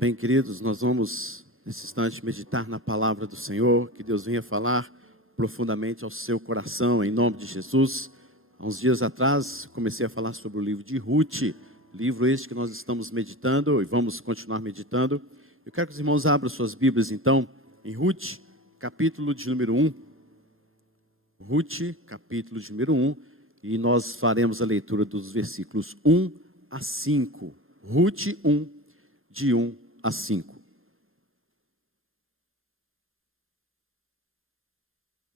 Amém, queridos? Nós vamos, nesse instante, meditar na palavra do Senhor, que Deus venha falar profundamente ao seu coração, em nome de Jesus. Há uns dias atrás, comecei a falar sobre o livro de Ruth, livro este que nós estamos meditando e vamos continuar meditando. Eu quero que os irmãos abram suas Bíblias, então, em Ruth, capítulo de número 1. Ruth, capítulo de número 1, e nós faremos a leitura dos versículos 1 a 5. Ruth 1, de 1 a 5.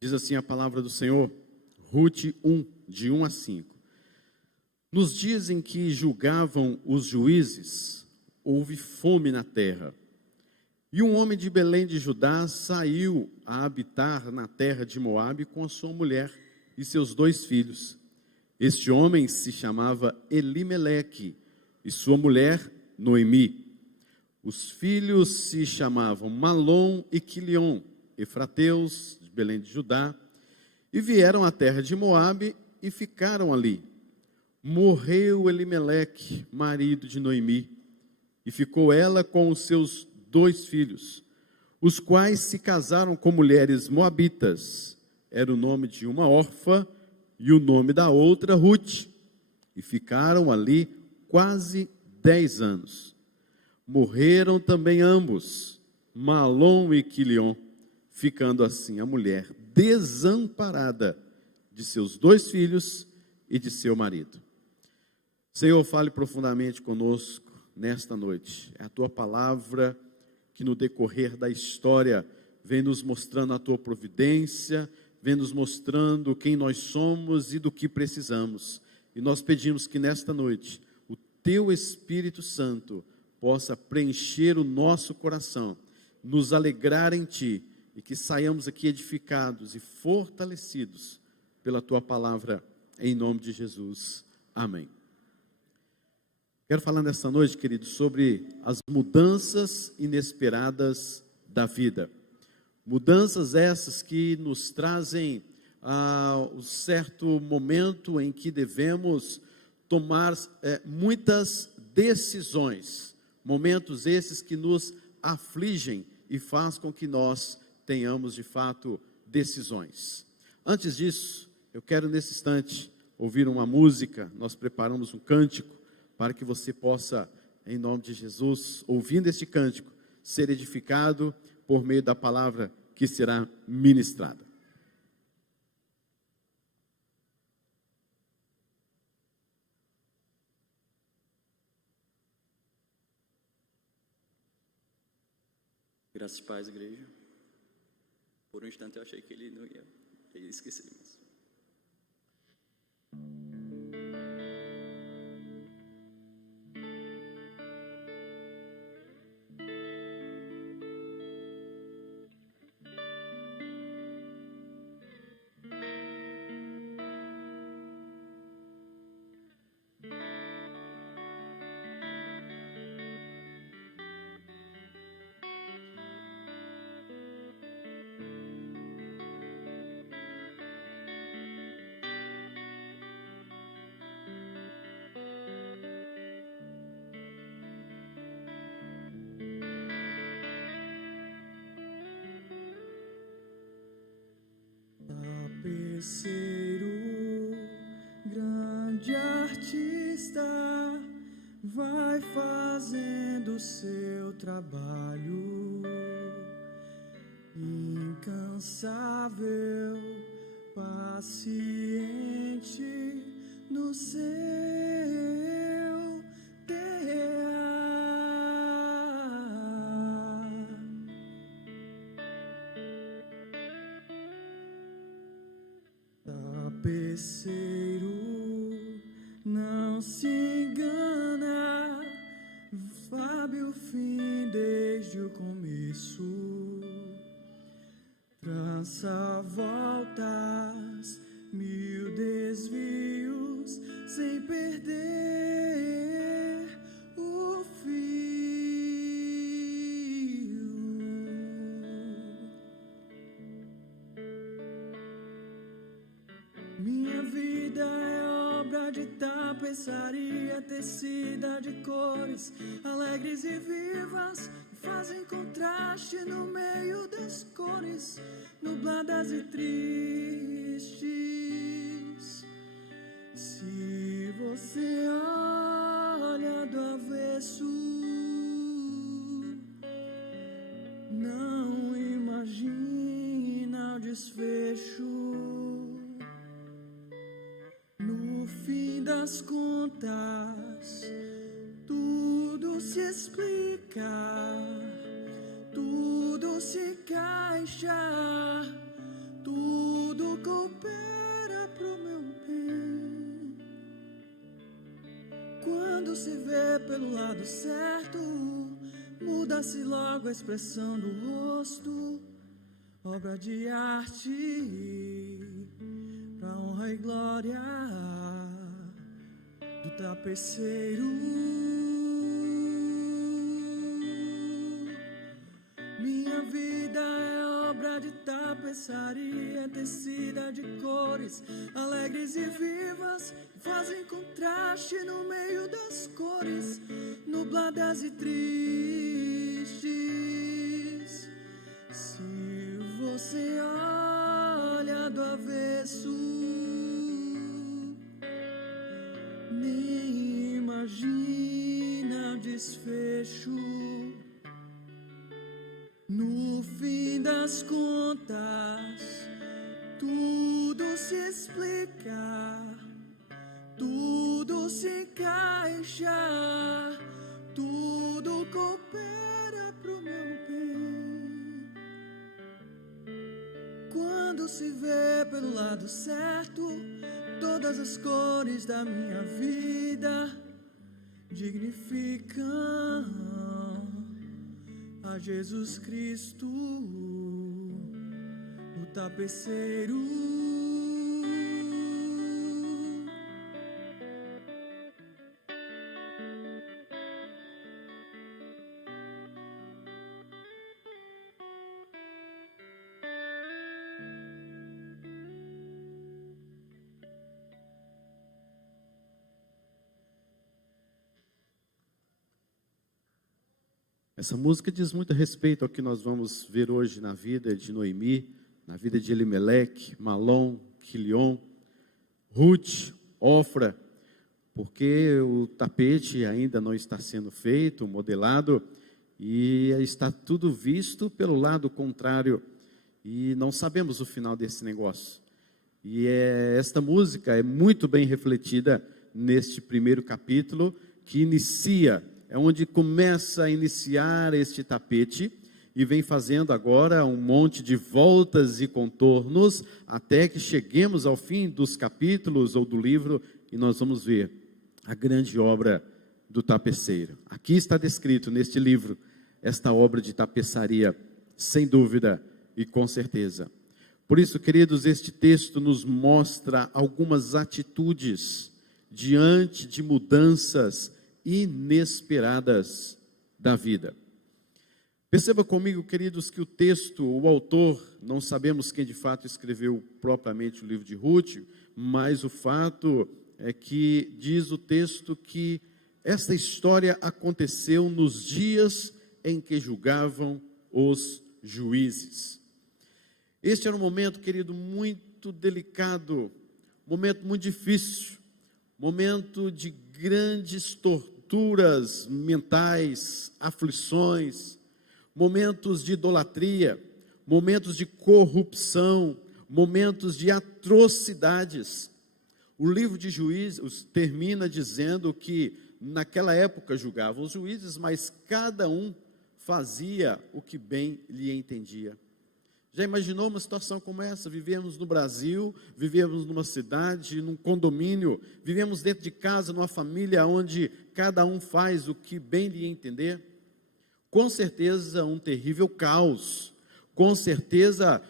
Diz assim a palavra do Senhor, Ruth 1, de 1 a 5. Nos dias em que julgavam os juízes, houve fome na terra. E um homem de Belém de Judá saiu a habitar na terra de Moabe com a sua mulher e seus 2 filhos. Este homem se chamava Elimeleque e sua mulher Noemi. Os filhos se chamavam Malom e Quilion, efrateus de Belém de Judá, e vieram à terra de Moabe e ficaram ali. Morreu Elimeleque, marido de Noemi, e ficou ela com os seus 2 filhos, os quais se casaram com mulheres moabitas. Era o nome de uma órfã e o nome da outra Ruth, e ficaram ali quase 10 anos. Morreram também ambos, Malom e Quilion, ficando assim a mulher desamparada de seus 2 filhos e de seu marido. Senhor, fale profundamente conosco nesta noite. É a tua palavra que no decorrer da história vem nos mostrando a tua providência, vem nos mostrando quem nós somos e do que precisamos. E nós pedimos que nesta noite o teu Espírito Santo possa preencher o nosso coração, nos alegrar em ti e que saiamos aqui edificados e fortalecidos pela tua palavra, em nome de Jesus. Amém. Quero falar nesta noite, queridos, sobre as mudanças inesperadas da vida. Mudanças essas que nos trazem um certo momento em que devemos tomar muitas decisões. Momentos esses que nos afligem e faz com que nós tenhamos de fato decisões. Antes disso, eu quero nesse instante ouvir uma música. Nós preparamos um cântico para que você possa, em nome de Jesus, ouvindo este cântico, ser edificado por meio da palavra que será ministrada. Graças e paz, igreja. Por um instante eu achei que ele não ia esquecer isso. Tapeceiro, grande artista, vai fazendo seu trabalho, incansável, paciente no seu terrear. Tapeceiro, não se engana, sabe o fim desde o começo. Trança voltas, 1000 desvios, sem perder o fio. Minha vida tapeçaria tecida de cores alegres e vivas, que fazem contraste no meio das cores nubladas e tristes. Se você olha do avesso, não imagina o desfecho. No fim das contas, tudo se explica, tudo se encaixa, tudo coopera pro meu bem. Quando se vê pelo lado certo, muda-se logo a expressão do rosto, obra de arte, pra honra e glória do tapeceiro. Minha vida é obra de tapeçaria tecida de cores alegres e vivas, que fazem contraste no meio das cores nubladas e tristes. Se você olha do avesso, nem imagina o desfecho. No fim das contas, tudo se explica, tudo se encaixa, tudo coopera pro meu bem. Quando se vê pelo lado certo, todas as cores da minha vida dignificam a Jesus Cristo, o tapeceiro. Essa música diz muito a respeito ao que nós vamos ver hoje na vida de Noemi, na vida de Elimeleque, Malom, Quilion, Ruth, Ofra, porque o tapete ainda não está sendo feito, modelado, e está tudo visto pelo lado contrário, e não sabemos o final desse negócio. E esta música é muito bem refletida neste primeiro capítulo, que inicia, é onde começa a iniciar este tapete, e vem fazendo agora um monte de voltas e contornos, até que cheguemos ao fim dos capítulos ou do livro, e nós vamos ver a grande obra do tapeceiro. Aqui está descrito neste livro, esta obra de tapeçaria, sem dúvida e com certeza. Por isso, queridos, este texto nos mostra algumas atitudes diante de mudanças inesperadas da vida. Perceba comigo, queridos, que o texto, o autor, não sabemos quem de fato escreveu propriamente o livro de Ruth, mas o fato é que diz o texto que esta história aconteceu nos dias em que julgavam os juízes. Este era um momento, querido, muito delicado, momento muito difícil, momento de grandes torturas mentais, aflições, momentos de idolatria, momentos de corrupção, momentos de atrocidades. O livro de Juízes termina dizendo que naquela época julgavam os juízes, mas cada um fazia o que bem lhe entendia. Já imaginou uma situação como essa? Vivemos no Brasil, vivemos numa cidade, num condomínio, vivemos dentro de casa, numa família onde cada um faz o que bem lhe entender. Com certeza um terrível caos, com certeza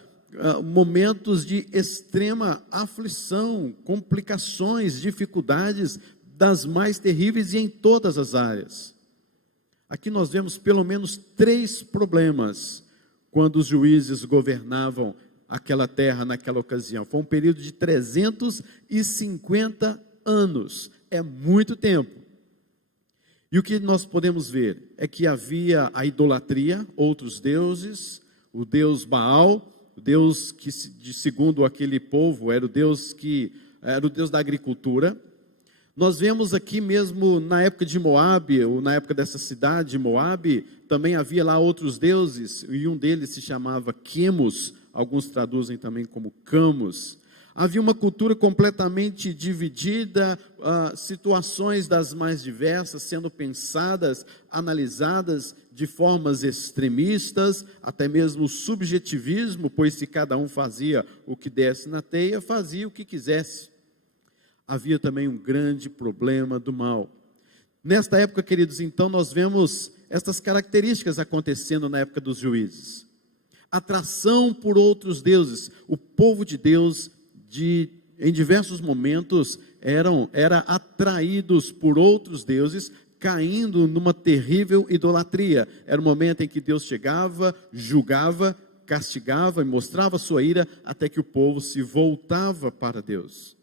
momentos de extrema aflição, complicações, dificuldades das mais terríveis e em todas as áreas. Aqui nós vemos pelo menos 3 problemas quando os juízes governavam aquela terra naquela ocasião. Foi um período de 350 anos é muito tempo. E o que nós podemos ver é que havia a idolatria, outros deuses, o deus Baal, o deus que, segundo aquele povo, era o deus da agricultura. Nós vemos aqui mesmo na época de Moabe, ou na época dessa cidade de Moabe, também havia lá outros deuses, e um deles se chamava Quemos, alguns traduzem também como Camus. Havia uma cultura completamente dividida, situações das mais diversas sendo pensadas, analisadas de formas extremistas, até mesmo subjetivismo, pois se cada um fazia o que desse na teia, fazia o que quisesse. Havia também um grande problema do mal. Nesta época, queridos, então nós vemos estas características acontecendo na época dos juízes. Atração por outros deuses. O povo de Deus, em diversos momentos, era atraídos por outros deuses, caindo numa terrível idolatria. Era o momento em que Deus chegava, julgava, castigava e mostrava sua ira, até que o povo se voltava para Deus.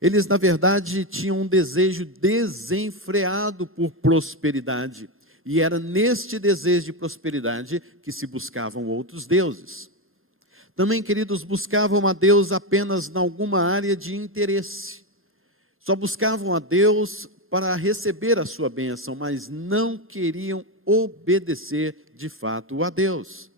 Eles, na verdade, tinham um desejo desenfreado por prosperidade. E era neste desejo de prosperidade que se buscavam outros deuses. Também, queridos, buscavam a Deus apenas em alguma área de interesse. Só buscavam a Deus para receber a sua bênção, mas não queriam obedecer de fato a Deus.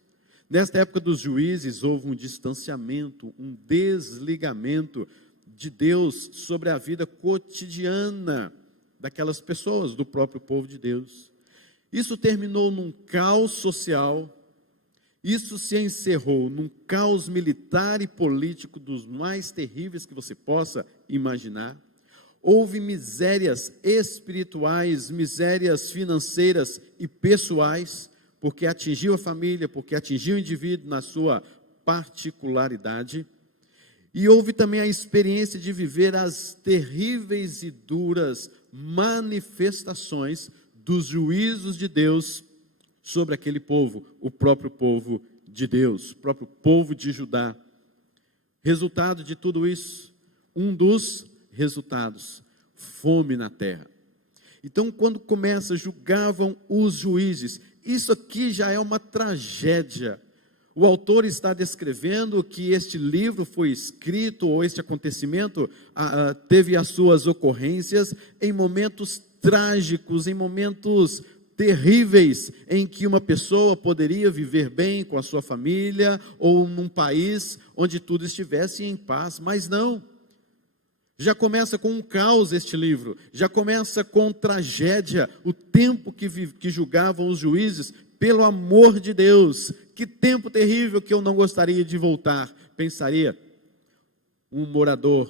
Nesta época dos juízes, houve um distanciamento, um desligamento de Deus sobre a vida cotidiana daquelas pessoas, do próprio povo de Deus. Isso terminou num caos social, isso se encerrou num caos militar e político dos mais terríveis que você possa imaginar. Houve misérias espirituais, misérias financeiras e pessoais, porque atingiu a família, porque atingiu o indivíduo na sua particularidade. E houve também a experiência de viver as terríveis e duras manifestações dos juízos de Deus sobre aquele povo, o próprio povo de Deus, o próprio povo de Judá. Resultado de tudo isso, um dos resultados, fome na terra. Então, quando começa, julgavam os juízes. Isso aqui já é uma tragédia. O autor está descrevendo que este livro foi escrito, ou este acontecimento teve as suas ocorrências em momentos trágicos, em momentos terríveis, em que uma pessoa poderia viver bem com a sua família, ou num país onde tudo estivesse em paz, mas não. Já começa com um caos este livro, já começa com tragédia, o tempo que julgavam os juízes. Pelo amor de Deus, que tempo terrível que eu não gostaria de voltar, pensaria um morador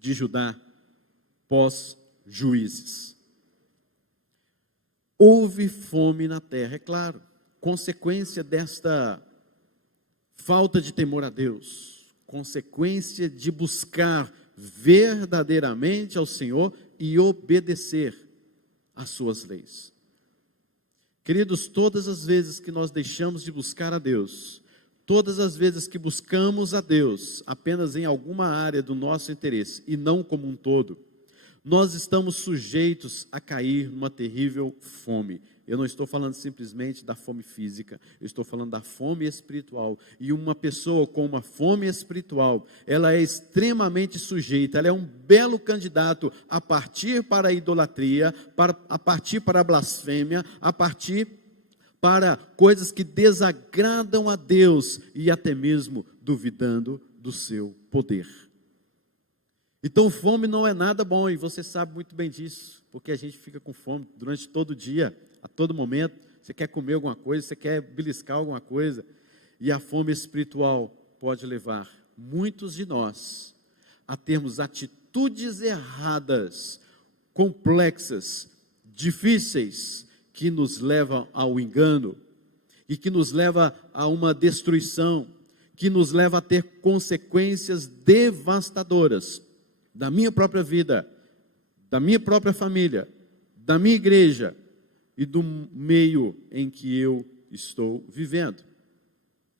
de Judá pós-juízes. Houve fome na terra, é claro, consequência desta falta de temor a Deus, consequência de buscar verdadeiramente ao Senhor e obedecer às suas leis. Queridos, todas as vezes que nós deixamos de buscar a Deus, todas as vezes que buscamos a Deus apenas em alguma área do nosso interesse e não como um todo, nós estamos sujeitos a cair numa terrível fome. Eu não estou falando simplesmente da fome física, eu estou falando da fome espiritual. E uma pessoa com uma fome espiritual, ela é extremamente sujeita, ela é um belo candidato a partir para a idolatria, a partir para a blasfêmia, a partir para coisas que desagradam a Deus e até mesmo duvidando do seu poder. Então, fome não é nada bom, e você sabe muito bem disso, porque a gente fica com fome durante todo o dia, a todo momento. Você quer comer alguma coisa, você quer beliscar alguma coisa, e a fome espiritual pode levar muitos de nós a termos atitudes erradas, complexas, difíceis, que nos levam ao engano, e que nos leva a uma destruição, que nos leva a ter consequências devastadoras, da minha própria vida, da minha própria família, da minha igreja e do meio em que eu estou vivendo.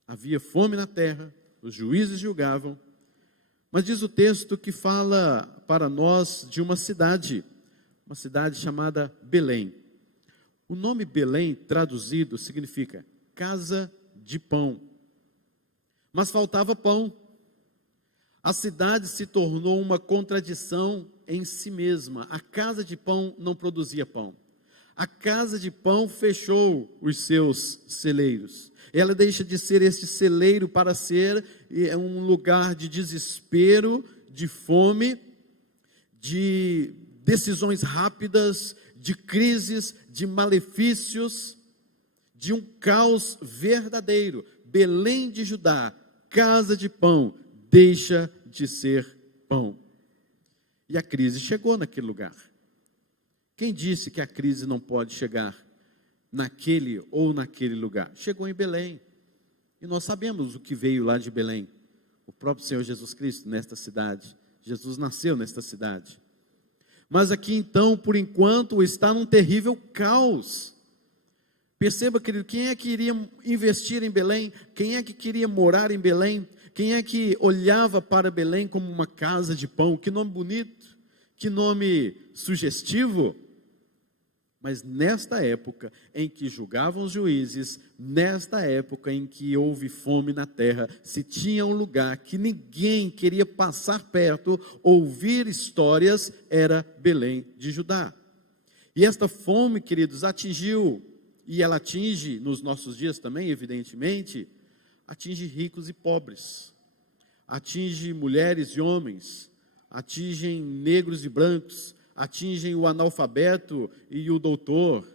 Havia fome na terra, os juízes julgavam, mas diz o texto que fala para nós de uma cidade, uma cidade chamada Belém. O nome Belém, traduzido, significa casa de pão. Mas faltava pão. A cidade se tornou uma contradição em si mesma. A casa de pão não produzia pão. A casa de pão fechou os seus celeiros. Ela deixa de ser este celeiro para ser um lugar de desespero, de fome, de decisões rápidas, de crises, de malefícios, de um caos verdadeiro. Belém de Judá, casa de pão, deixa de ser pão. E a crise chegou naquele lugar. Quem disse que a crise não pode chegar naquele ou naquele lugar? Chegou em Belém. E nós sabemos o que veio lá de Belém. O próprio Senhor Jesus Cristo nesta cidade. Jesus nasceu nesta cidade. Mas aqui então, por enquanto, está num terrível caos. Perceba, querido, quem é que iria investir em Belém? Quem é que queria morar em Belém? Quem é que olhava para Belém como uma casa de pão? Que nome bonito, que nome sugestivo. Mas nesta época em que julgavam os juízes, nesta época em que houve fome na terra, se tinha um lugar que ninguém queria passar perto, ouvir histórias, era Belém de Judá. E esta fome, queridos, atingiu, e ela atinge nos nossos dias também, evidentemente, atinge ricos e pobres, atinge mulheres e homens, atinge negros e brancos, atingem o analfabeto e o doutor,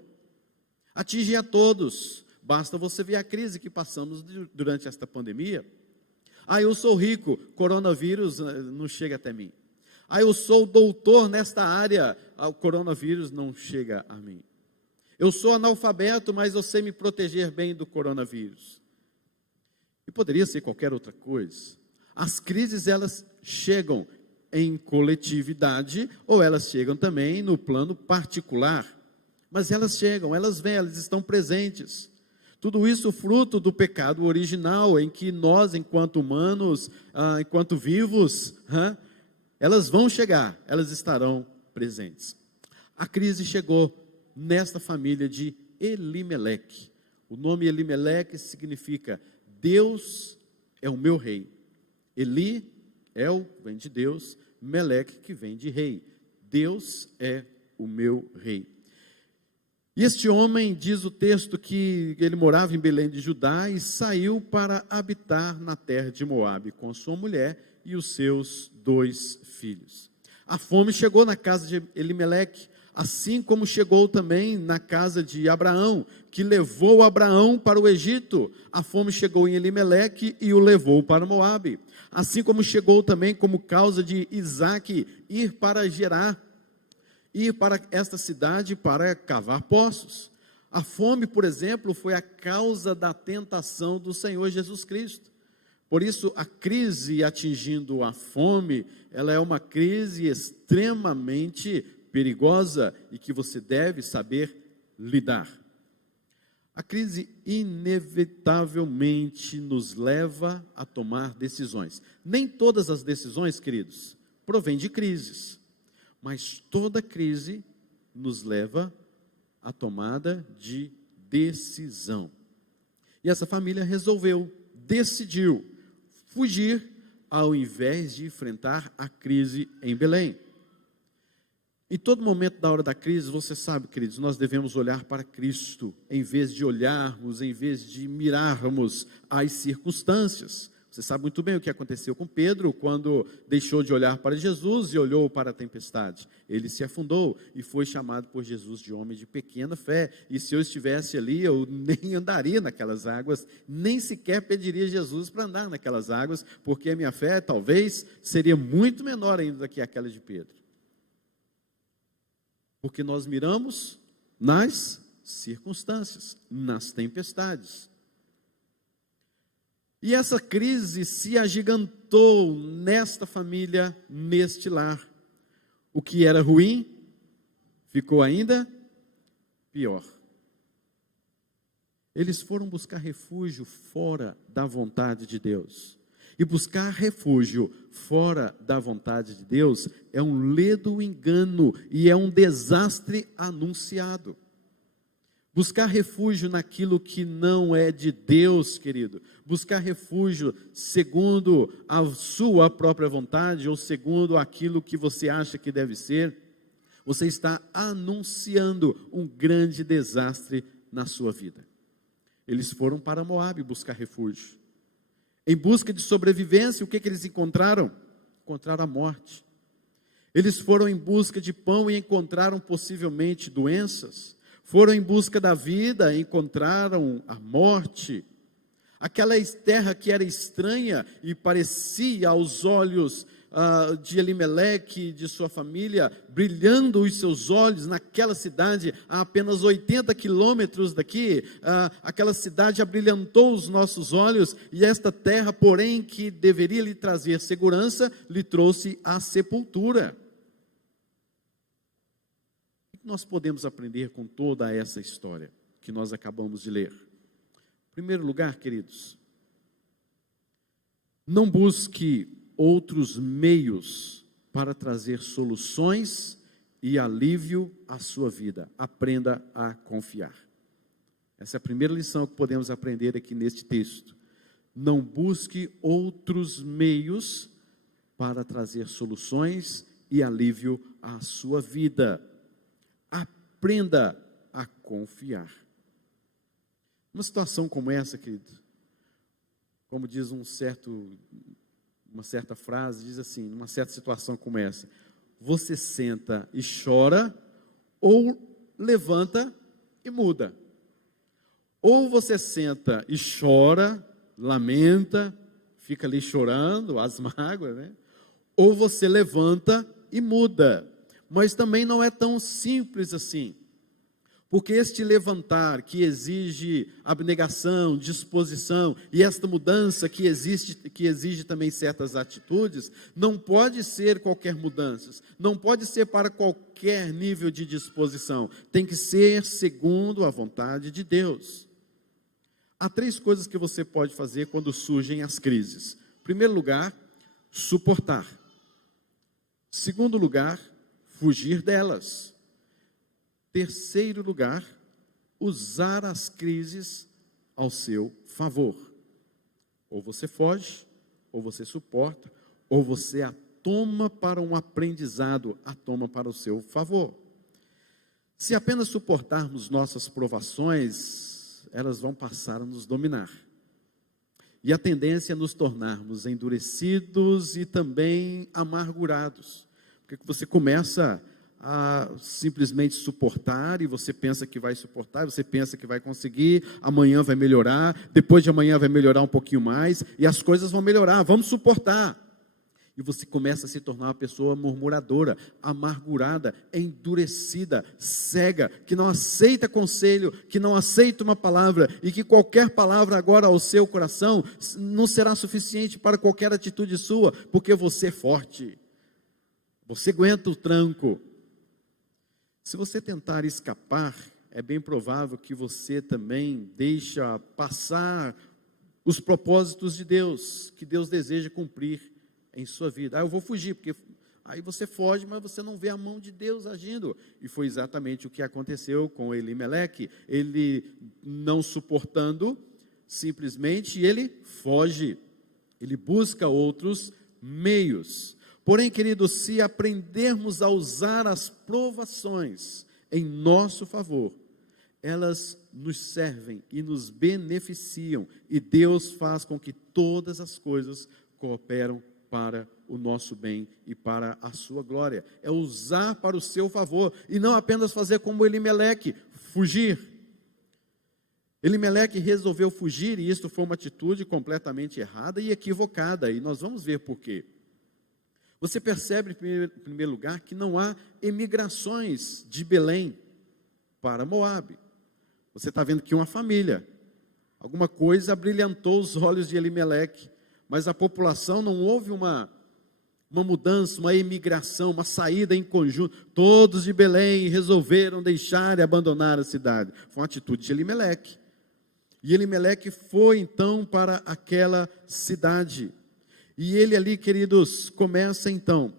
atingem a todos. Basta você ver a crise que passamos durante esta pandemia. Eu sou rico, coronavírus não chega até mim. Eu sou doutor nesta área, o coronavírus não chega a mim. Eu sou analfabeto, mas eu sei me proteger bem do coronavírus. E poderia ser qualquer outra coisa. As crises, elas chegam em coletividade, ou elas chegam também no plano particular, mas elas chegam, elas vêm, elas estão presentes. Tudo isso fruto do pecado original, em que nós, enquanto humanos, enquanto vivos, elas vão chegar, elas estarão presentes. A crise chegou nesta família de Elimeleque. O nome Elimeleque significa Deus é o meu rei. Eli, El, vem de Deus, Meleque, que vem de rei. Deus é o meu rei. E este homem, diz o texto, que ele morava em Belém de Judá e saiu para habitar na terra de Moabe com a sua mulher e os seus 2 filhos. A fome chegou na casa de Elimeleque, assim como chegou também na casa de Abraão, que levou Abraão para o Egito. A fome chegou em Elimeleque e o levou para Moabe. Assim como chegou também como causa de Isaque ir para Gerar, ir para esta cidade para cavar poços. A fome, por exemplo, foi a causa da tentação do Senhor Jesus Cristo. Por isso, a crise atingindo a fome, ela é uma crise extremamente perigosa e que você deve saber lidar. A crise inevitavelmente nos leva a tomar decisões. Nem todas as decisões, queridos, provêm de crises, mas toda crise nos leva à tomada de decisão. E essa família decidiu fugir ao invés de enfrentar a crise em Belém. Em todo momento da hora da crise, você sabe, queridos, nós devemos olhar para Cristo, em vez de mirarmos as circunstâncias. Você sabe muito bem o que aconteceu com Pedro, quando deixou de olhar para Jesus e olhou para a tempestade. Ele se afundou e foi chamado por Jesus de homem de pequena fé. E se eu estivesse ali, eu nem andaria naquelas águas, nem sequer pediria Jesus para andar naquelas águas, porque a minha fé talvez seria muito menor ainda do que aquela de Pedro. Porque nós miramos nas circunstâncias, nas tempestades. E essa crise se agigantou nesta família, neste lar. O que era ruim, ficou ainda pior. Eles foram buscar refúgio fora da vontade de Deus. E buscar refúgio fora da vontade de Deus é um ledo engano e é um desastre anunciado. Buscar refúgio naquilo que não é de Deus, querido. Buscar refúgio segundo a sua própria vontade ou segundo aquilo que você acha que deve ser. Você está anunciando um grande desastre na sua vida. Eles foram para Moabe buscar refúgio. Em busca de sobrevivência, o que eles encontraram? Encontraram a morte. Eles foram em busca de pão e encontraram possivelmente doenças. Foram em busca da vida e encontraram a morte. Aquela terra que era estranha e parecia aos olhos de Elimeleque e de sua família, brilhando os seus olhos naquela cidade, a apenas 80 quilômetros daqui, aquela cidade abrilhantou os nossos olhos, e esta terra, porém, que deveria lhe trazer segurança, lhe trouxe a sepultura. O que nós podemos aprender com toda essa história que nós acabamos de ler? Em primeiro lugar, queridos, não busque outros meios para trazer soluções e alívio à sua vida. Aprenda a confiar. Essa é a primeira lição que podemos aprender aqui neste texto. Não busque outros meios para trazer soluções e alívio à sua vida. Aprenda a confiar. Uma situação como essa, querido, como diz uma certa frase, diz assim, numa certa situação como essa: você senta e chora, ou levanta e muda. Ou você senta e chora, lamenta, fica ali chorando, as mágoas, né? Ou você levanta e muda. Mas também não é tão simples assim. Porque este levantar que exige abnegação, disposição, e esta mudança que exige também certas atitudes, não pode ser qualquer mudança, não pode ser para qualquer nível de disposição, tem que ser segundo a vontade de Deus. Há 3 coisas que você pode fazer quando surgem as crises. Em primeiro lugar, suportar. Segundo lugar, fugir delas. Terceiro lugar, usar as crises ao seu favor. Ou você foge, ou você suporta, ou você a toma para um aprendizado, a toma para o seu favor. Se apenas suportarmos nossas provações, elas vão passar a nos dominar. E a tendência é nos tornarmos endurecidos e também amargurados. Porque você começa a simplesmente suportar, e você pensa que vai suportar, você pensa que vai conseguir, amanhã vai melhorar, depois de amanhã vai melhorar um pouquinho mais, e as coisas vão melhorar, vamos suportar. E você começa a se tornar uma pessoa murmuradora, amargurada, endurecida, cega, que não aceita conselho, que não aceita uma palavra, e que qualquer palavra agora ao seu coração não será suficiente para qualquer atitude sua, porque você é forte, você aguenta o tranco. Se você tentar escapar, é bem provável que você também deixa passar os propósitos de Deus, que Deus deseja cumprir em sua vida. Eu vou fugir, porque aí você foge, mas você não vê a mão de Deus agindo. E foi exatamente o que aconteceu com Elimeleque. Ele, não suportando, simplesmente ele foge. Ele busca outros meios. Porém, queridos, se aprendermos a usar as provações em nosso favor, elas nos servem e nos beneficiam, e Deus faz com que todas as coisas cooperam para o nosso bem e para a sua glória. É usar para o seu favor, e não apenas fazer como Elimeleque, fugir. Elimeleque resolveu fugir, e isto foi uma atitude completamente errada e equivocada, e nós vamos ver por quê. Você percebe, em primeiro lugar, que não há emigrações de Belém para Moabe. Você está vendo que uma família, alguma coisa brilhantou os olhos de Elimeleque, mas a população, não houve uma mudança, uma emigração, uma saída em conjunto. Todos de Belém resolveram deixar e abandonar a cidade. Foi uma atitude de Elimeleque. E Elimeleque foi então para aquela cidade. E ele ali, queridos, começa então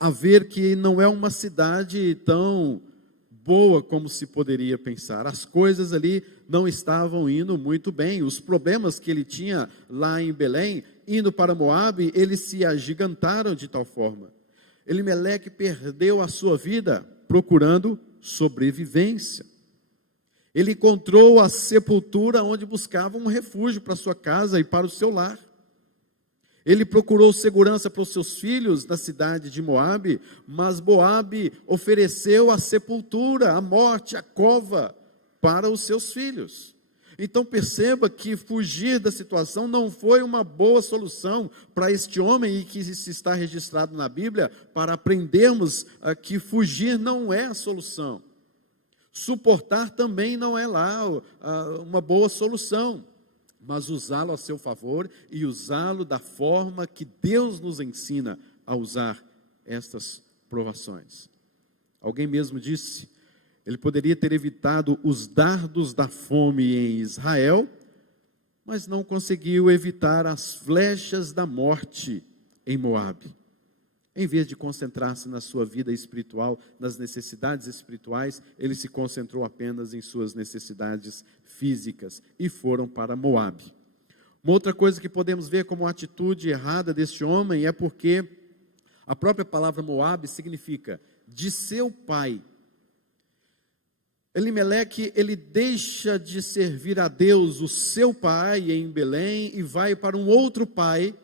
a ver que não é uma cidade tão boa como se poderia pensar. As coisas ali não estavam indo muito bem. Os problemas que ele tinha lá em Belém, indo para Moabe, eles se agigantaram de tal forma. Elimeleque perdeu a sua vida procurando sobrevivência. Ele encontrou a sepultura onde buscava um refúgio para sua casa e para o seu lar. Ele procurou segurança para os seus filhos na cidade de Moabe, mas Moabe ofereceu a sepultura, a morte, a cova para os seus filhos. Então perceba que fugir da situação não foi uma boa solução para este homem, e que isso está registrado na Bíblia, para aprendermos que fugir não é a solução. Suportar também não é lá uma boa solução, mas usá-lo a seu favor e usá-lo da forma que Deus nos ensina a usar estas provações. Alguém mesmo disse, ele poderia ter evitado os dardos da fome em Israel, mas não conseguiu evitar as flechas da morte em Moabe. Em vez de concentrar-se na sua vida espiritual, nas necessidades espirituais, ele se concentrou apenas em suas necessidades físicas e foram para Moabe. Uma outra coisa que podemos ver como atitude errada deste homem é porque a própria palavra Moabe significa de seu pai. Elimeleque, ele deixa de servir a Deus, o seu pai, em Belém, e vai para um outro pai,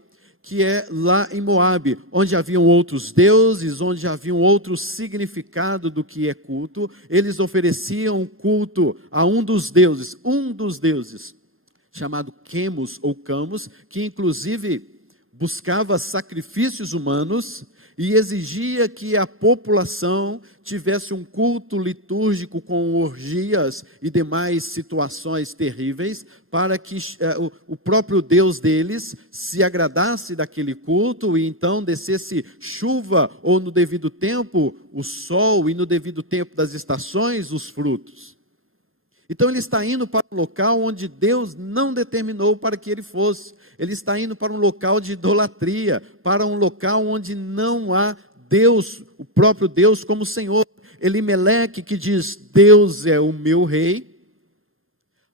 que é lá em Moabe, onde haviam outros deuses, onde havia um outro significado do que é culto. Eles ofereciam culto a um dos deuses, chamado Quemos ou Camus, que inclusive buscava sacrifícios humanos e exigia que a população tivesse um culto litúrgico com orgias e demais situações terríveis, para que o próprio Deus deles se agradasse daquele culto, e então descesse chuva, ou no devido tempo o sol, e no devido tempo das estações os frutos. Então ele está indo para um local onde Deus não determinou para que ele fosse. Ele está indo para um local de idolatria, para um local onde não há Deus, o próprio Deus como Senhor. Elimeleque, que diz, Deus é o meu rei,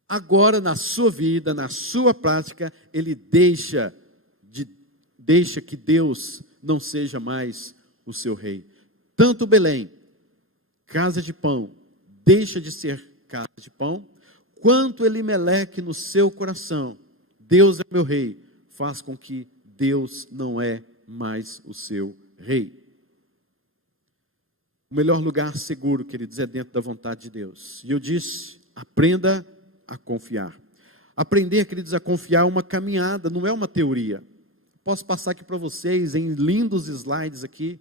agora na sua vida, na sua prática, ele deixa que Deus não seja mais o seu rei. Tanto Belém, casa de pão, deixa de ser casa de pão, quanto Elimeleque no seu coração, Deus é meu rei, faz com que Deus não é mais o seu rei. O melhor lugar seguro, queridos, é dentro da vontade de Deus. E eu disse, aprenda a confiar. Aprender, queridos, a confiar é uma caminhada, não é uma teoria. Posso passar aqui para vocês, em lindos slides aqui,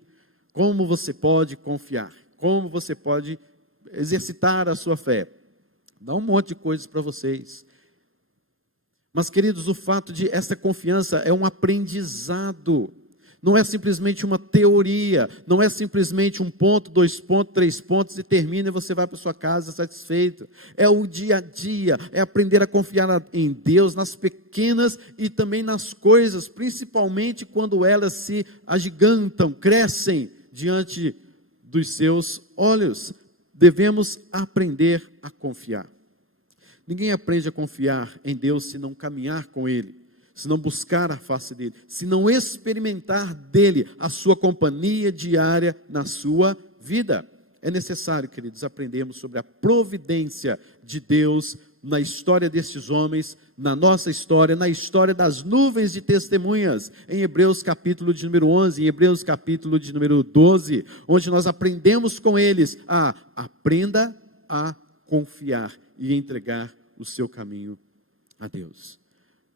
como você pode confiar, como você pode exercitar a sua fé. Dá um monte de coisas para vocês. Mas, queridos, o fato de essa confiança é um aprendizado. Não é simplesmente uma teoria, não é simplesmente 1 ponto, 2 pontos, 3 pontos e termina e você vai para sua casa satisfeito. É o dia a dia, é aprender a confiar em Deus nas pequenas e também nas coisas, principalmente quando elas se agigantam, crescem diante dos seus olhos. Devemos aprender a confiar. Ninguém aprende a confiar em Deus se não caminhar com Ele, se não buscar a face dEle, se não experimentar dEle a sua companhia diária na sua vida. É necessário, queridos, aprendermos sobre a providência de Deus na história destes homens, na nossa história, na história das nuvens de testemunhas, em Hebreus capítulo de número 11, em Hebreus capítulo de número 12, onde nós aprendemos com eles a aprenda a confiar e entregar o seu caminho a Deus.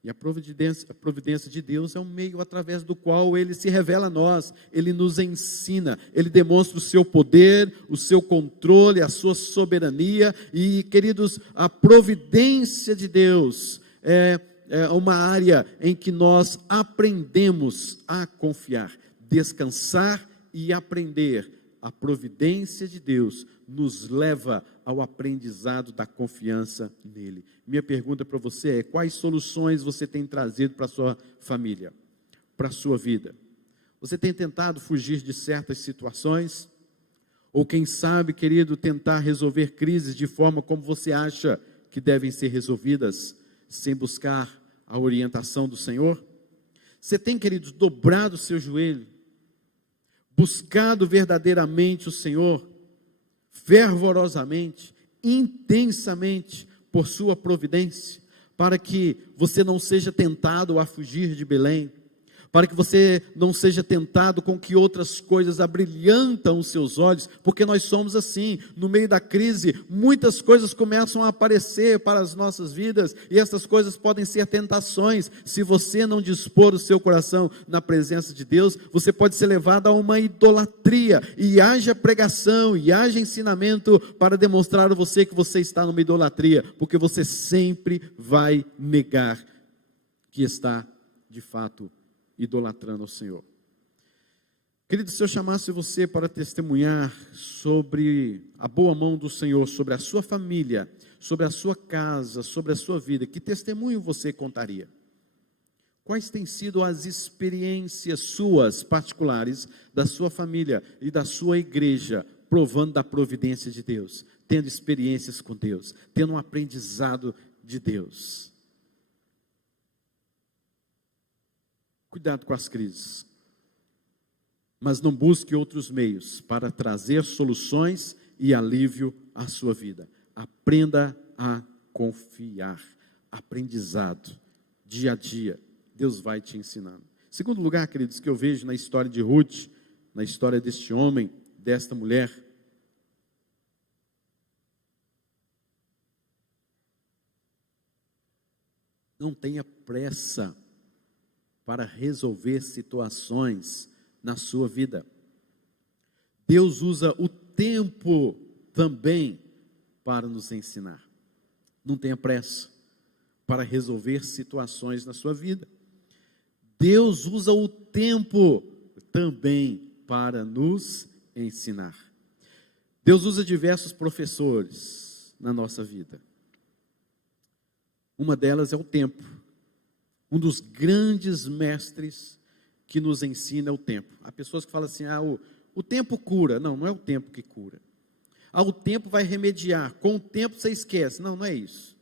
E a providência de Deus é um meio através do qual Ele se revela a nós, Ele nos ensina, Ele demonstra o seu poder, o seu controle, a sua soberania. E, queridos, a providência de Deus é uma área em que nós aprendemos a confiar, descansar e aprender. A providência de Deus nos leva ao aprendizado da confiança nele. Minha pergunta para você é: quais soluções você tem trazido para a sua família? para a sua vida? Você tem tentado fugir de certas situações? Ou quem sabe, querido, tentar resolver crises de forma como você acha que devem ser resolvidas, sem buscar a orientação do Senhor? Você tem, querido, dobrado o seu joelho, buscado verdadeiramente o Senhor, fervorosamente, intensamente, por sua providência, para que você não seja tentado a fugir de Belém, para que você não seja tentado com que outras coisas abrilhantam os seus olhos, porque nós somos assim, no meio da crise, muitas coisas começam a aparecer para as nossas vidas, e essas coisas podem ser tentações. Se você não dispor o seu coração na presença de Deus, você pode ser levado a uma idolatria, e haja pregação, e haja ensinamento para demonstrar a você que você está numa idolatria, porque você sempre vai negar que está, de fato, idolatrando ao Senhor. Querido, se eu chamasse você para testemunhar sobre a boa mão do Senhor, sobre a sua família, sobre a sua casa, sobre a sua vida, que testemunho você contaria? Quais têm sido as experiências suas particulares, da sua família e da sua igreja, provando da providência de Deus, tendo experiências com Deus, tendo um aprendizado de Deus? Cuidado com as crises, mas não busque outros meios para trazer soluções e alívio à sua vida. Aprenda a confiar. Aprendizado, dia a dia, Deus vai te ensinando. Segundo lugar, queridos, que eu vejo na história de Ruth, na história deste homem, desta mulher, não tenha pressa para resolver situações na sua vida. Deus usa o tempo também para nos ensinar. Não tenha pressa para resolver situações na sua vida. Deus usa o tempo também para nos ensinar. Deus usa diversos professores na nossa vida. Uma delas é o tempo. Um dos grandes mestres que nos ensina é o tempo. Há pessoas que falam assim, o tempo cura. Não, não é o tempo que cura. O tempo vai remediar. Com o tempo você esquece. Não, não é isso.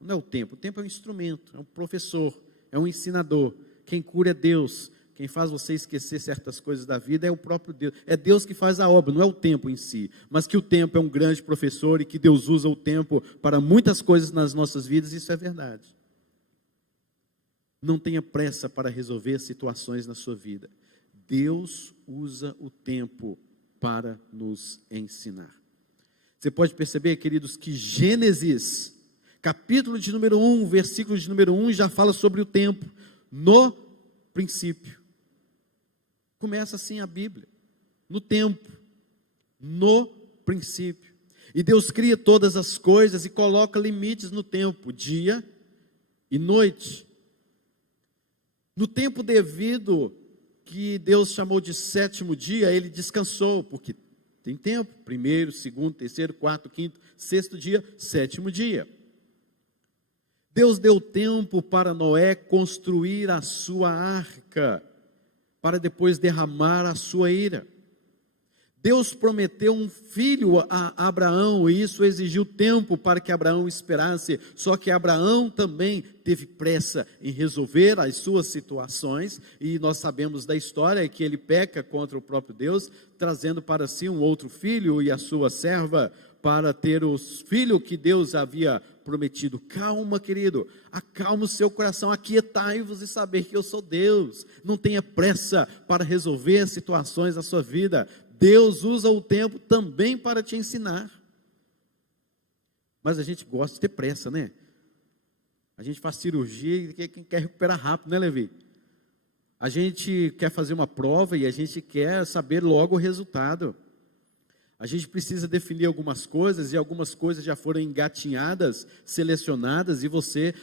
Não é o tempo. O tempo é um instrumento, é um professor, é um ensinador. Quem cura é Deus. Quem faz você esquecer certas coisas da vida é o próprio Deus. É Deus que faz a obra, não é o tempo em si. Mas que o tempo é um grande professor e que Deus usa o tempo para muitas coisas nas nossas vidas, isso é verdade. Não tenha pressa para resolver situações na sua vida. Deus usa o tempo para nos ensinar. Você pode perceber, queridos, que Gênesis, capítulo de número 1, versículo de número 1, já fala sobre o tempo. No princípio. Começa assim a Bíblia. No tempo. No princípio. E Deus cria todas as coisas e coloca limites no tempo. Dia e noite. No tempo devido, que Deus chamou de sétimo dia, Ele descansou, porque tem tempo, primeiro, segundo, terceiro, quarto, quinto, sexto dia, sétimo dia. Deus deu tempo para Noé construir a sua arca, para depois derramar a sua ira. Deus prometeu um filho a Abraão, e isso exigiu tempo para que Abraão esperasse, só que Abraão também teve pressa em resolver as suas situações, e nós sabemos da história que ele peca contra o próprio Deus, trazendo para si um outro filho e a sua serva, para ter os filhos que Deus havia prometido. Calma, querido, acalma o seu coração, aquietai-vos e saber que eu sou Deus. Não tenha pressa para resolver situações da sua vida. Deus usa o tempo também para te ensinar. Mas a gente gosta de ter pressa, né? A gente faz cirurgia e quer recuperar rápido, né, Levi? A gente quer fazer uma prova e a gente quer saber logo o resultado. A gente precisa definir algumas coisas, e algumas coisas já foram engatinhadas, selecionadas, e você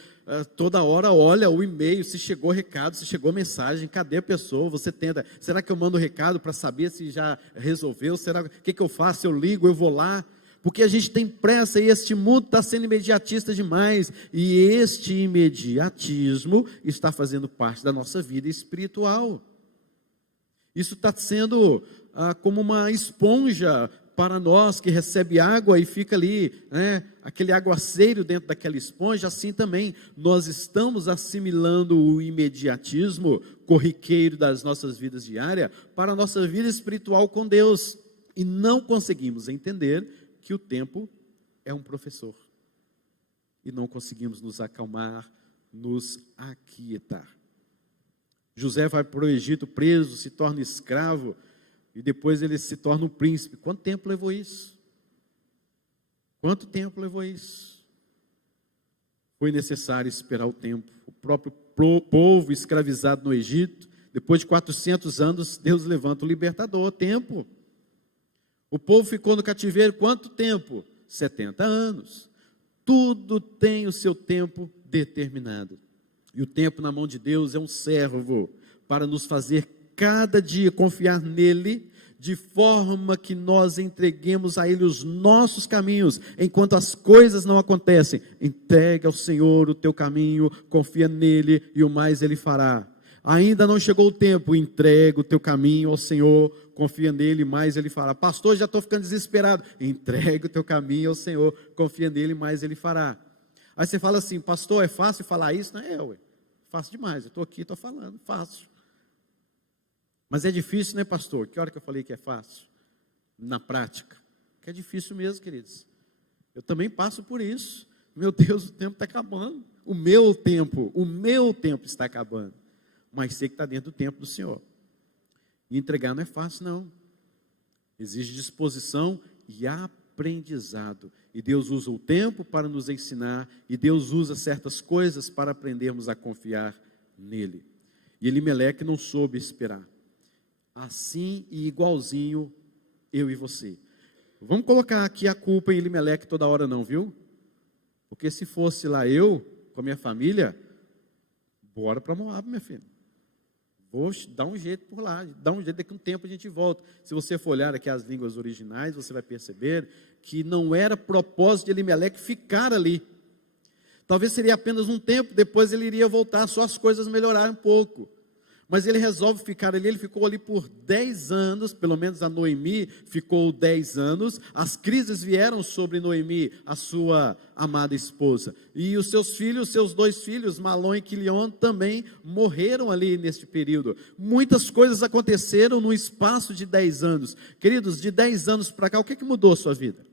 toda hora olha o e-mail, se chegou recado, se chegou mensagem, cadê a pessoa? Você tenta, será que eu mando recado para saber se já resolveu? O que eu faço? Eu ligo, eu vou lá? porque a gente tem pressa e este mundo está sendo imediatista demais, e este imediatismo está fazendo parte da nossa vida espiritual. Isso está sendo como uma esponja para nós, que recebe água e fica ali, né, aquele aguaceiro dentro daquela esponja. Assim também nós estamos assimilando o imediatismo corriqueiro das nossas vidas diárias para a nossa vida espiritual com Deus, e não conseguimos entender que o tempo é um professor, e não conseguimos nos acalmar, nos aquietar. José vai para o Egito preso, se torna escravo, e depois ele se torna um príncipe. Quanto tempo levou isso? Quanto tempo levou isso? Foi necessário esperar o tempo. O próprio povo escravizado no Egito, depois de 400 anos, Deus levanta o libertador. Tempo. O povo ficou no cativeiro quanto tempo? 70 anos. Tudo tem o seu tempo determinado. E o tempo na mão de Deus é um servo para nos fazer cada dia confiar nele, de forma que nós entreguemos a ele os nossos caminhos, enquanto as coisas não acontecem. Entrega ao Senhor o teu caminho, confia nele e o mais ele fará. Ainda não chegou o tempo, entrega o teu caminho ao Senhor, confia nele e mais ele fará. Pastor, já estou ficando desesperado. Entrega o teu caminho ao Senhor, confia nele e mais ele fará. Aí você fala assim: pastor, é fácil falar isso? Não é, ué. Fácil demais, eu estou aqui, estou falando, fácil. Mas é difícil, né, pastor? Que hora que eu falei que é fácil? Na prática. Que é difícil mesmo, queridos. Eu também passo por isso. Meu Deus, o tempo está acabando. O meu tempo está acabando. Mas sei que está dentro do tempo do Senhor. E entregar não é fácil, não. Exige disposição e aprendizado. E Deus usa o tempo para nos ensinar, e Deus usa certas coisas para aprendermos a confiar nele. E Elimeleque não soube esperar. Assim e igualzinho eu e você. Vamos colocar aqui a culpa em Elimeleque toda hora não, viu? Porque se fosse lá eu, com a minha família, bora para Moab, minha filha. Vou dar um jeito por lá, dá um jeito, daqui a um tempo a gente volta. Se você for olhar aqui as línguas originais, você vai perceber que não era propósito de Elimeleque ficar ali. Talvez seria apenas um tempo, depois ele iria voltar, só as coisas melhoraram um pouco. Mas ele resolve ficar ali, ele ficou ali por 10 anos, pelo menos a Noemi ficou 10 anos, as crises vieram sobre Noemi, a sua amada esposa, e os seus filhos, seus 2 filhos, Malom e Quilion, também morreram ali neste período. Muitas coisas aconteceram no espaço de 10 anos, queridos, de 10 anos para cá, o que mudou a sua vida?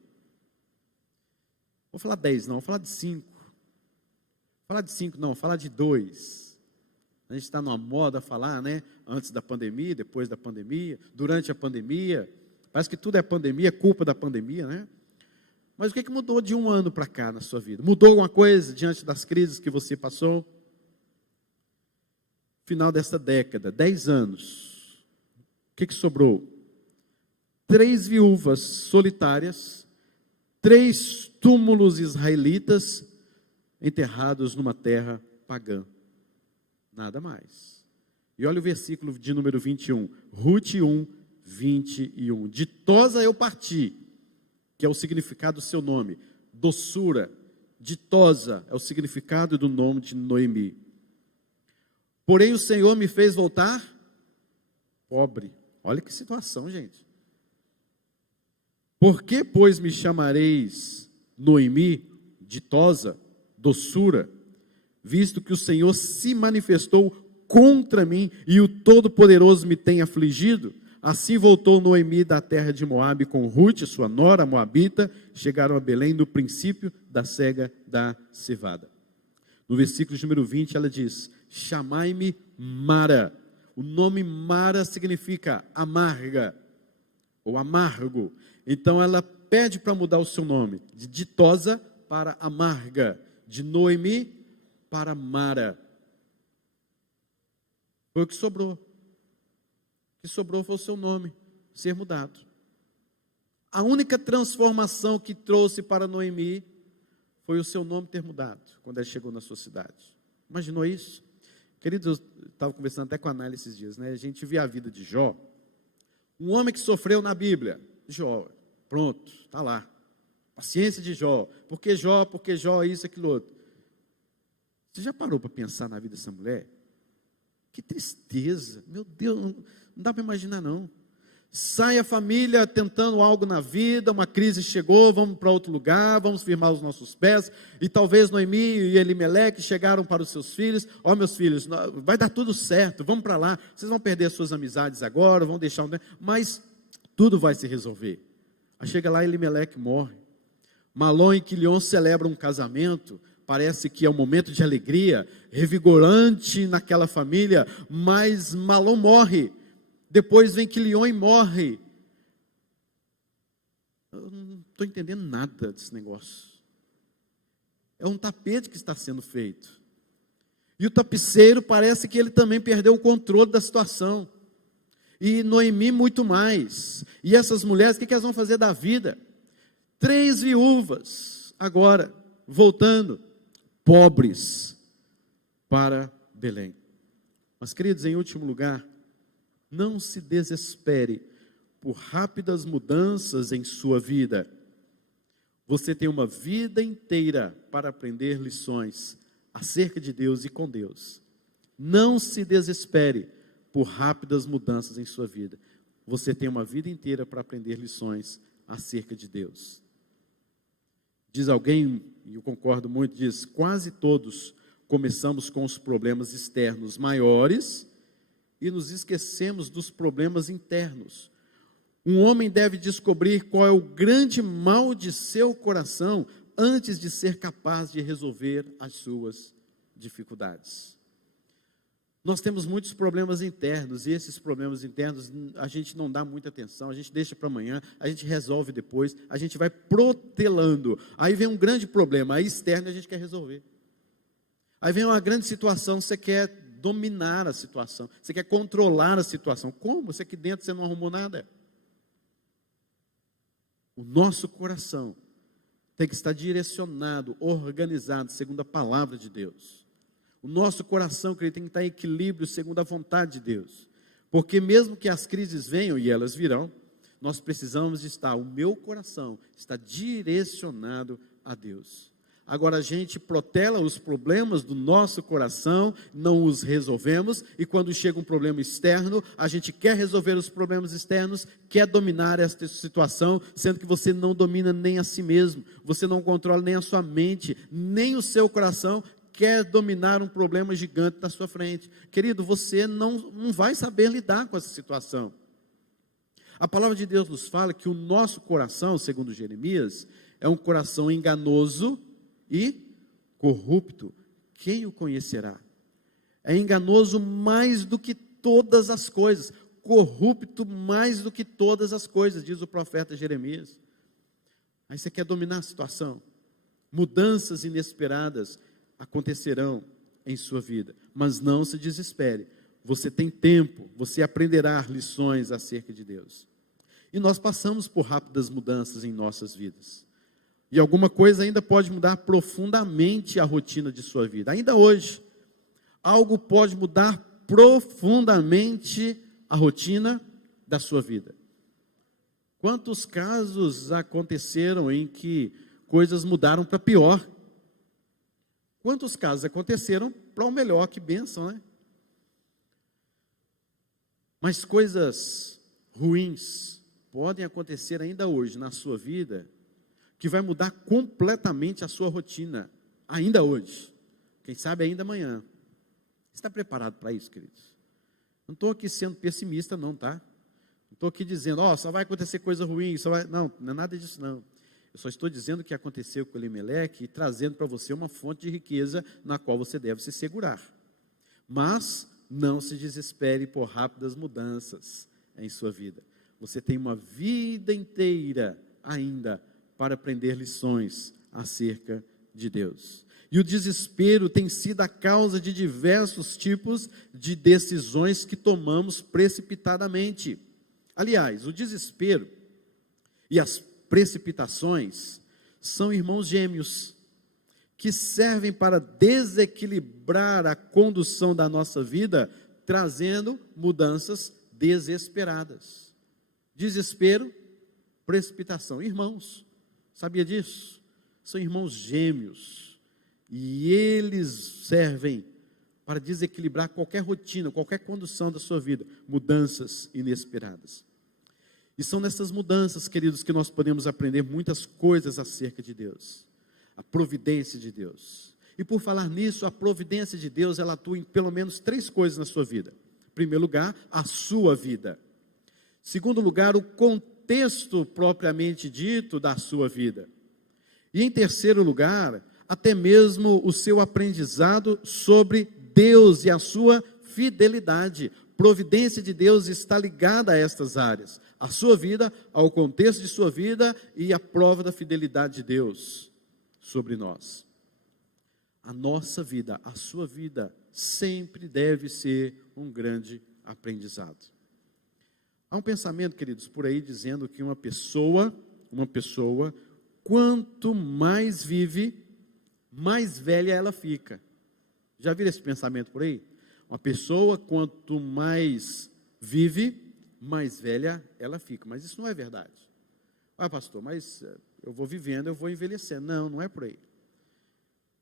Vou falar 10 não, vou falar de 5, falar de 5 não, vou falar de 2, a gente está numa moda a falar, né? Antes da pandemia, depois da pandemia, durante a pandemia. Parece que tudo é pandemia, é culpa da pandemia, né? Mas o que mudou de um ano para cá na sua vida? Mudou alguma coisa diante das crises que você passou? Final dessa década, 10 anos. O que sobrou? 3 viúvas solitárias, 3 túmulos israelitas enterrados numa terra pagã. Nada mais. E olha o versículo de número 21. Rute 1, 21. Ditosa eu parti, que é o significado do seu nome. Doçura. Ditosa é o significado do nome de Noemi. Porém o Senhor me fez voltar pobre. Olha que situação, gente. Por que, pois, me chamareis Noemi, ditosa, doçura, visto que o Senhor se manifestou contra mim e o Todo-Poderoso me tem afligido? Assim voltou Noemi da terra de Moabe com Rute, sua nora moabita, chegaram a Belém no princípio da cega da cevada. No versículo número 20 ela diz: chamai-me Mara. O nome Mara significa amarga ou amargo. Então ela pede para mudar o seu nome de ditosa para amarga, de Noemi para Mara. Foi o que sobrou. O que sobrou foi o seu nome ser mudado. A única transformação que trouxe para Noemi foi o seu nome ter mudado quando ela chegou na sua cidade. Imaginou isso? Queridos, eu estava conversando até com a Anália esses dias, né? A gente via a vida de Jó, um homem que sofreu na Bíblia. Jó, pronto, está lá. Paciência de Jó. Por que Jó, isso, aquilo, outro. Você já parou para pensar na vida dessa mulher? Que tristeza. Meu Deus, não dá para imaginar, não. Sai a família tentando algo na vida, uma crise chegou, vamos para outro lugar, vamos firmar os nossos pés, e talvez Noemi e Elimeleque chegaram para os seus filhos, meus filhos, vai dar tudo certo, vamos para lá, vocês vão perder as suas amizades agora, vão deixar, mas tudo vai se resolver. Aí chega lá, Elimeleque morre, Malom e Quilion celebram um casamento, parece que é um momento de alegria, revigorante naquela família, mas Malom morre. Depois vem Quilion e morre. Eu não estou entendendo nada desse negócio. É um tapete que está sendo feito. E o tapeceiro parece que ele também perdeu o controle da situação. E Noemi muito mais. E essas mulheres, o que elas vão fazer da vida? 3 viúvas, agora, voltando, pobres, para Belém. Mas, queridos, em último lugar, não se desespere por rápidas mudanças em sua vida. Você tem uma vida inteira para aprender lições acerca de Deus e com Deus. Não se desespere por rápidas mudanças em sua vida. Você tem uma vida inteira para aprender lições acerca de Deus. Diz alguém, e eu concordo muito, diz: quase todos começamos com os problemas externos maiores e nos esquecemos dos problemas internos. Um homem deve descobrir qual é o grande mal de seu coração antes de ser capaz de resolver as suas dificuldades. Nós temos muitos problemas internos, e esses problemas internos a gente não dá muita atenção, a gente deixa para amanhã, a gente resolve depois, a gente vai protelando. Aí vem um grande problema, aí externo a gente quer resolver. Aí vem uma grande situação, você quer dominar a situação, você quer controlar a situação. Como? Você aqui dentro, você não arrumou nada. O nosso coração tem que estar direcionado, organizado, segundo a palavra de Deus. O nosso coração, querido, tem que estar em equilíbrio, segundo a vontade de Deus. Porque mesmo que as crises venham, e elas virão, nós precisamos estar, o meu coração está direcionado a Deus. Agora a gente protela os problemas do nosso coração, não os resolvemos, e quando chega um problema externo, a gente quer resolver os problemas externos, quer dominar esta situação, sendo que você não domina nem a si mesmo, você não controla nem a sua mente, nem o seu coração, quer dominar um problema gigante na sua frente. Querido, você não vai saber lidar com essa situação. A palavra de Deus nos fala que o nosso coração, segundo Jeremias, é um coração enganoso e corrupto. Quem o conhecerá? É enganoso mais do que todas as coisas, corrupto mais do que todas as coisas, diz o profeta Jeremias. Aí você quer dominar a situação. Mudanças inesperadas acontecerão em sua vida, mas não se desespere. Você tem tempo, você aprenderá lições acerca de Deus. E nós passamos por rápidas mudanças em nossas vidas. E alguma coisa ainda pode mudar profundamente a rotina de sua vida. Ainda hoje, algo pode mudar profundamente a rotina da sua vida. Quantos casos aconteceram em que coisas mudaram para pior? Quantos casos aconteceram para o melhor? Que bênção, né? Mas coisas ruins podem acontecer ainda hoje na sua vida, que vai mudar completamente a sua rotina, ainda hoje. Quem sabe ainda amanhã. Você está preparado para isso, queridos? Não estou aqui sendo pessimista não, tá? Não estou aqui dizendo, só vai acontecer coisa ruim, não é nada disso não. Eu só estou dizendo o que aconteceu com Elimeleque e trazendo para você uma fonte de riqueza na qual você deve se segurar. Mas não se desespere por rápidas mudanças em sua vida. Você tem uma vida inteira ainda para aprender lições acerca de Deus. E o desespero tem sido a causa de diversos tipos de decisões que tomamos precipitadamente. Aliás, o desespero e as precipitações são irmãos gêmeos que servem para desequilibrar a condução da nossa vida, trazendo mudanças desesperadas. Desespero, precipitação. Irmãos, Sabia disso? São irmãos gêmeos. E eles servem para desequilibrar qualquer rotina, qualquer condução da sua vida. Mudanças inesperadas. E são nessas mudanças, queridos, que nós podemos aprender muitas coisas acerca de Deus. A providência de Deus. E por falar nisso, a providência de Deus, ela atua em pelo menos 3 coisas na sua vida. Em primeiro lugar, a sua vida. Em segundo lugar, o contexto propriamente dito da sua vida. E em terceiro lugar, até mesmo o seu aprendizado sobre Deus e a sua fidelidade. Providência de Deus está ligada a estas áreas. A sua vida, ao contexto de sua vida e a prova da fidelidade de Deus sobre nós. A nossa vida, a sua vida, sempre deve ser um grande aprendizado. Há um pensamento, queridos, por aí dizendo que uma pessoa, quanto mais vive, mais velha ela fica. Já viram esse pensamento por aí? Uma pessoa, quanto mais vive, mais velha ela fica. Mas isso não é verdade. Ah, pastor, mas eu vou vivendo, eu vou envelhecendo. Não, não é por aí.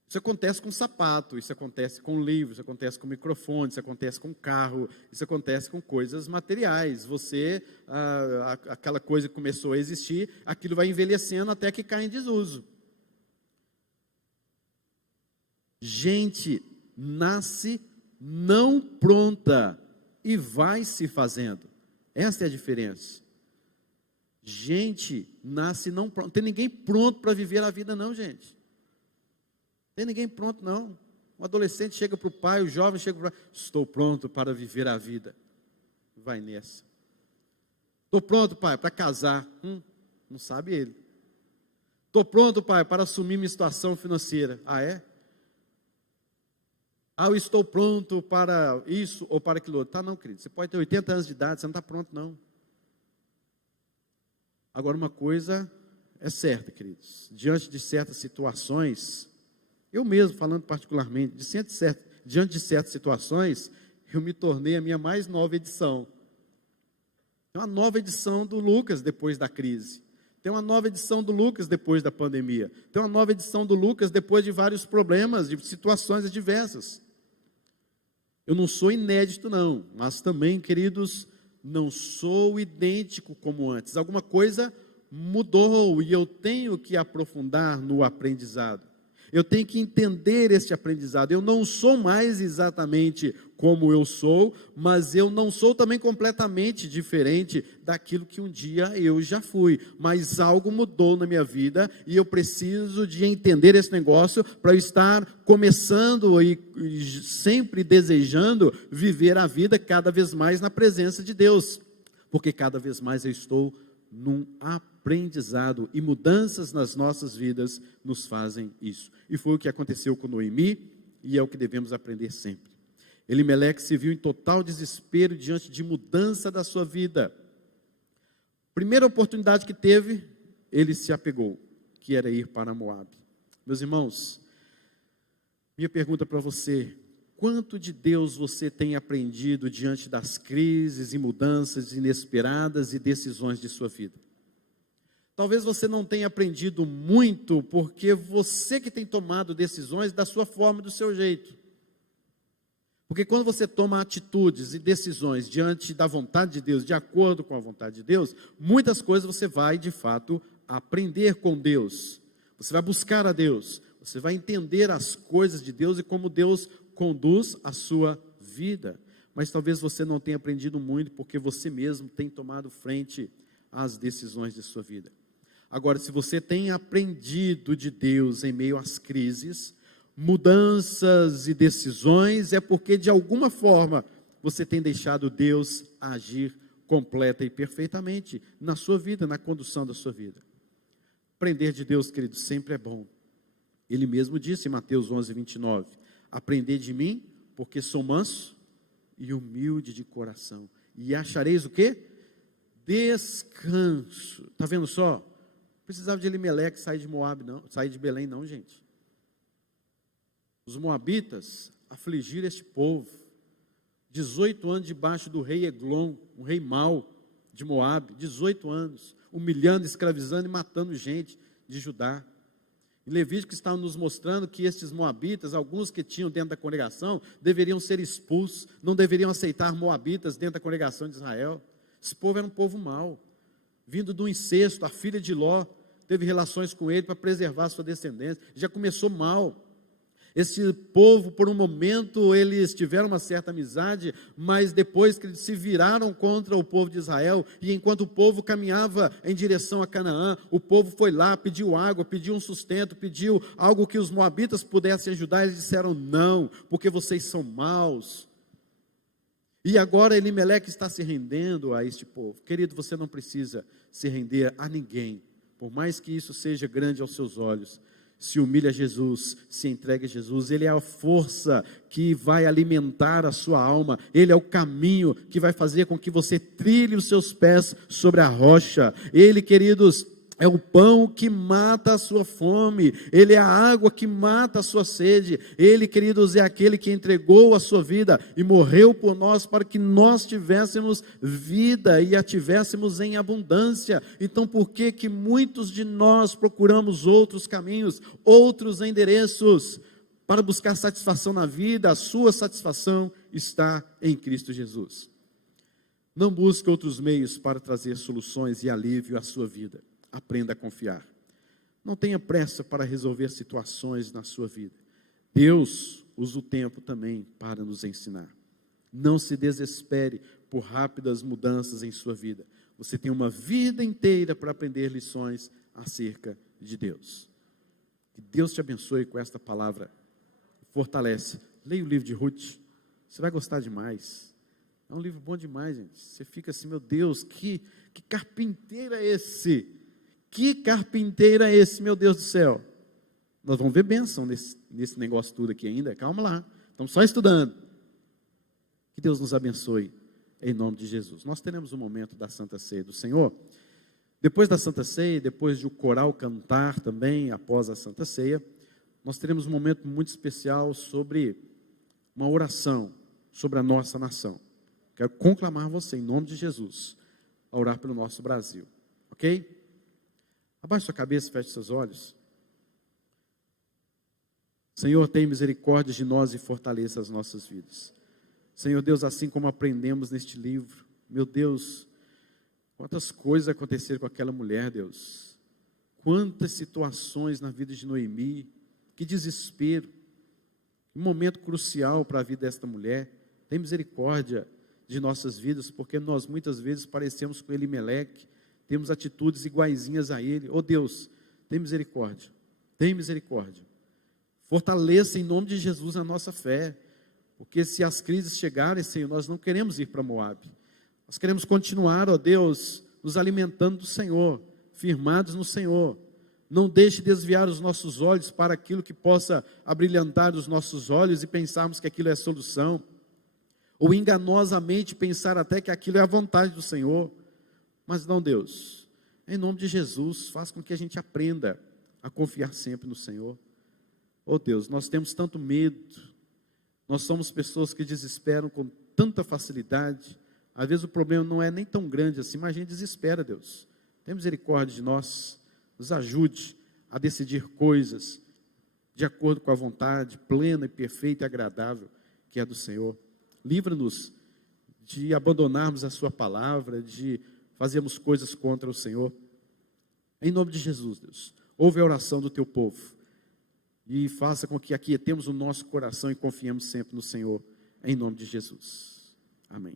Isso acontece com sapato, isso acontece com livro, isso acontece com microfone, isso acontece com carro, isso acontece com coisas materiais. Você, aquela coisa que começou a existir, aquilo vai envelhecendo até que cai em desuso. Gente nasce não pronta e vai se fazendo. Essa é a diferença. Gente nasce não pronta. Não tem ninguém pronto para viver a vida não, gente. Não tem ninguém pronto não. Um adolescente chega para o pai, o jovem chega para o pai. Estou pronto para viver a vida. Vai nessa. Estou pronto, pai, para casar. Não sabe ele. Estou pronto, pai, para assumir minha situação financeira. Ah, é? Ah, eu estou pronto para isso ou para aquilo outro. Tá não, querido. Você pode ter 80 anos de idade, você não está pronto não. Agora, uma coisa é certa, queridos. Diante de certas situações, eu mesmo, falando particularmente, diante de certas situações, eu me tornei a minha mais nova edição. Tem uma nova edição do Lucas depois da crise. Tem uma nova edição do Lucas depois da pandemia. Tem uma nova edição do Lucas depois de vários problemas, de situações adversas. Eu não sou inédito não, mas também, queridos, não sou idêntico como antes. Alguma coisa mudou e eu tenho que aprofundar no aprendizado. Eu tenho que entender este aprendizado. Eu não sou mais exatamente como eu sou, mas eu não sou também completamente diferente daquilo que um dia eu já fui. Mas algo mudou na minha vida e eu preciso de entender esse negócio para eu estar começando e sempre desejando viver a vida cada vez mais na presença de Deus. Porque cada vez mais eu estou num aprendizado e mudanças nas nossas vidas nos fazem isso. E foi o que aconteceu com Noemi e é o que devemos aprender sempre. Elimeleque se viu em total desespero diante de mudança da sua vida. Primeira oportunidade que teve, ele se apegou, que era ir para Moabe. Meus irmãos, minha pergunta para você: quanto de Deus você tem aprendido diante das crises e mudanças inesperadas e decisões de sua vida? Talvez você não tenha aprendido muito, porque você que tem tomado decisões da sua forma e do seu jeito. Porque quando você toma atitudes e decisões diante da vontade de Deus, de acordo com a vontade de Deus, muitas coisas você vai, de fato, aprender com Deus. Você vai buscar a Deus, você vai entender as coisas de Deus e como Deus conduz a sua vida. Mas talvez você não tenha aprendido muito, porque você mesmo tem tomado frente às decisões de sua vida. Agora, se você tem aprendido de Deus em meio às crises, mudanças e decisões, é porque de alguma forma você tem deixado Deus agir completa e perfeitamente na sua vida, na condução da sua vida. Aprender de Deus, querido, sempre é bom. Ele mesmo disse em Mateus 11, 29, aprendei de mim, porque sou manso e humilde de coração, e achareis o quê? Descanso. Está vendo só? Precisava de Elimeleque sair de Moabe, não, sair de Belém, não, gente. Os moabitas afligiram este povo. 18 anos debaixo do rei Eglon, um rei mau de Moabe. 18 anos, humilhando, escravizando e matando gente. de Judá. Em Levítico está nos mostrando que estes moabitas, alguns que tinham dentro da congregação, deveriam ser expulsos, não deveriam aceitar moabitas dentro da congregação de Israel. Esse povo era um povo mau, vindo do incesto. A filha de Ló teve relações com ele para preservar a sua descendência, já começou mal. Esse povo, por um momento, eles tiveram uma certa amizade, mas depois que eles se viraram contra o povo de Israel, e enquanto o povo caminhava em direção a Canaã, o povo foi lá, pediu água, pediu um sustento, pediu algo que os moabitas pudessem ajudar, eles disseram não, porque vocês são maus. E agora Elimeleque está se rendendo a este povo. Querido, você não precisa se render a ninguém, por mais que isso seja grande aos seus olhos. Se humilha a Jesus, se entrega a Jesus. Ele é a força que vai alimentar a sua alma. Ele é o caminho que vai fazer com que você trilhe os seus pés sobre a rocha. Ele, queridos, é o pão que mata a sua fome. Ele é a água que mata a sua sede. Ele, queridos, é aquele que entregou a sua vida e morreu por nós para que nós tivéssemos vida e a tivéssemos em abundância. Então, por que muitos de nós procuramos outros caminhos, outros endereços para buscar satisfação na vida? A sua satisfação está em Cristo Jesus. Não busque outros meios para trazer soluções e alívio à sua vida. Aprenda a confiar. Não tenha pressa para resolver situações na sua vida. Deus usa o tempo também para nos ensinar. Não se desespere por rápidas mudanças em sua vida. Você tem uma vida inteira para aprender lições acerca de Deus. Que Deus te abençoe com esta palavra. Fortalece. Leia o livro de Ruth. Você vai gostar demais. É um livro bom demais, gente. Você fica assim, meu Deus, que carpinteiro é esse? Que carpinteiro é esse, meu Deus do céu? Nós vamos ver bênção nesse negócio tudo aqui ainda. Calma lá, estamos só estudando. Que Deus nos abençoe, em nome de Jesus. Nós teremos um momento da Santa Ceia do Senhor. Depois da Santa Ceia, depois de o coral cantar também, após a Santa Ceia, nós teremos um momento muito especial sobre uma oração, sobre a nossa nação. Quero conclamar você, em nome de Jesus, a orar pelo nosso Brasil. Ok? Abaixe sua cabeça, feche seus olhos. Senhor, tenha misericórdia de nós e fortaleça as nossas vidas. Senhor Deus, assim como aprendemos neste livro, meu Deus, quantas coisas aconteceram com aquela mulher, Deus. Quantas situações na vida de Noemi, que desespero. Um momento crucial para a vida desta mulher. Tenha misericórdia de nossas vidas, porque nós muitas vezes parecemos com Elimeleque, temos atitudes iguaizinhas a ele. Oh Deus, tem misericórdia, tem misericórdia. Fortaleça em nome de Jesus a nossa fé, porque se as crises chegarem, Senhor, nós não queremos ir para Moabe. Nós queremos continuar, ó Deus, nos alimentando do Senhor, firmados no Senhor. Não deixe desviar os nossos olhos para aquilo que possa abrilhantar os nossos olhos e pensarmos que aquilo é a solução, ou enganosamente pensar até que aquilo é a vontade do Senhor. Mas não, Deus, em nome de Jesus, faz com que a gente aprenda a confiar sempre no Senhor. Oh Deus, nós temos tanto medo, nós somos pessoas que desesperam com tanta facilidade. Às vezes o problema não é nem tão grande assim, mas a gente desespera, Deus. Tenha misericórdia de nós, nos ajude a decidir coisas de acordo com a vontade plena e perfeita e agradável que é do Senhor. Livra-nos de abandonarmos a sua palavra, de fazermos coisas contra o Senhor. Em nome de Jesus, Deus, ouve a oração do teu povo e faça com que aquietemos o nosso coração e confiemos sempre no Senhor, em nome de Jesus. Amém.